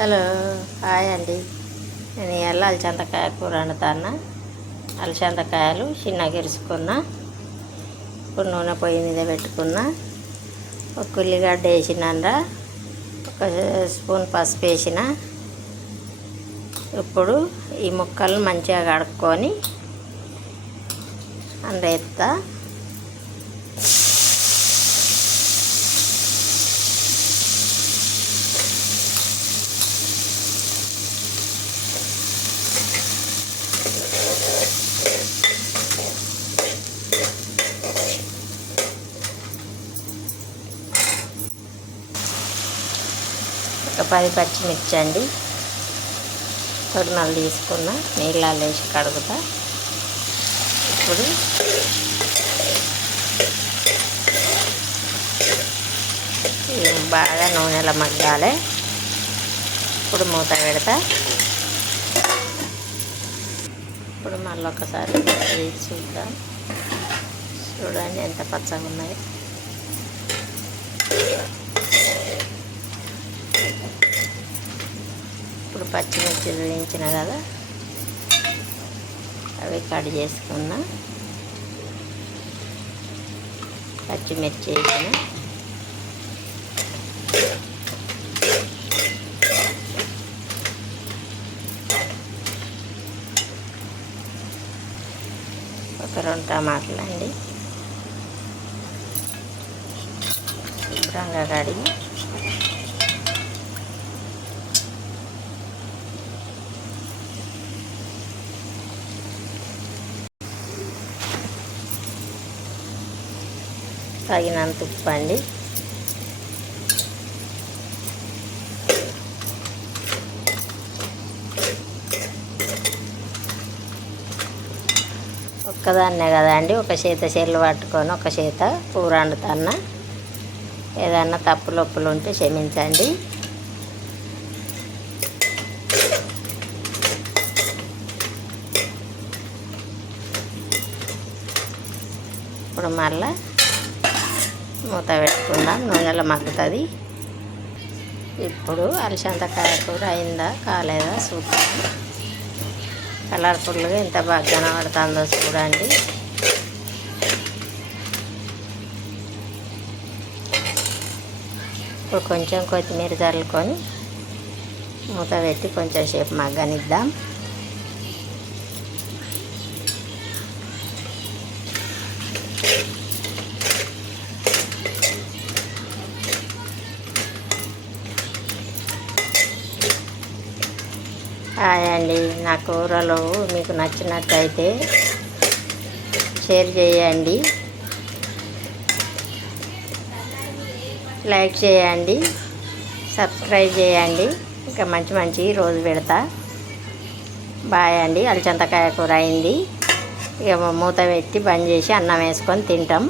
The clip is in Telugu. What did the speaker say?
హలో, హాయ్ అండి. నేను ఇవాళ అలసందకాయ కూర వండుతాను. అలసందకాయలు చిన్నగా ఇరుచుకున్నా. ఇప్పుడు నూనె పొయ్యి మీద పెట్టుకున్నా. ఒక ఉల్లిగడ్డ వేసినారా, ఒక స్పూన్ పసుపు వేసిన. ఇప్పుడు ఈ ముక్కలు మంచిగా కడుక్కొని అందేస్తా. ఒక 10 పచ్చిమిర్చి అండి, తొడిమలు తీసుకున్న నీళ్ళలో వేసి కడుగుతా. ఇప్పుడు బాగా నూనెలో మగ్గాలి. ఇప్పుడు మూత పెడతా. ఇప్పుడు మళ్ళీ ఒకసారి వేసి చూద్దాం. చూడండి ఎంత పచ్చగా ఉన్నాయి. ఇప్పుడు పచ్చిమిర్చి వేయించిన కదా, అవి కట్ చేసుకున్నా. పచ్చిమిర్చి వేసిన, ఒక 2 టమాటాలు అండి, శుభ్రంగా కడిగి తగినంత ఉప్పు అండి. ఒక్కదాన్నే కదండి, ఒక చేత చెల్లు పట్టుకొని ఒక చేత కూర వండుతున్నా. ఏదన్నా తప్పులొప్పులు ఉంటే క్షమించండి. ఇప్పుడు మళ్ళా మూత పెట్టుకుందాం, నూనెలో మగ్గుతుంది. ఇప్పుడు అలసందకాయ కూర అయిందా కాలేదా చూద్దాం. కలర్ఫుల్గా ఎంత బాగా కనబడుతుందో చూడండి. ఇప్పుడు కొంచెం కొత్తిమీర చల్లుకొని మూత పెట్టి కొంచెం సేపు మగ్గనిద్దాం. హాయ్ అండి, నా కూరలు మీకు నచ్చినట్లయితే షేర్ చేయండి, లైక్ చేయండి, సబ్స్క్రైబ్ చేయండి. ఇంకా మంచి మంచి రోజు పెడతా. బాయ్ అండి. అలసందకాయ కూర అయింది. ఇక మూత పెట్టి బంద్ చేసి అన్నం వేసుకొని తింటాం.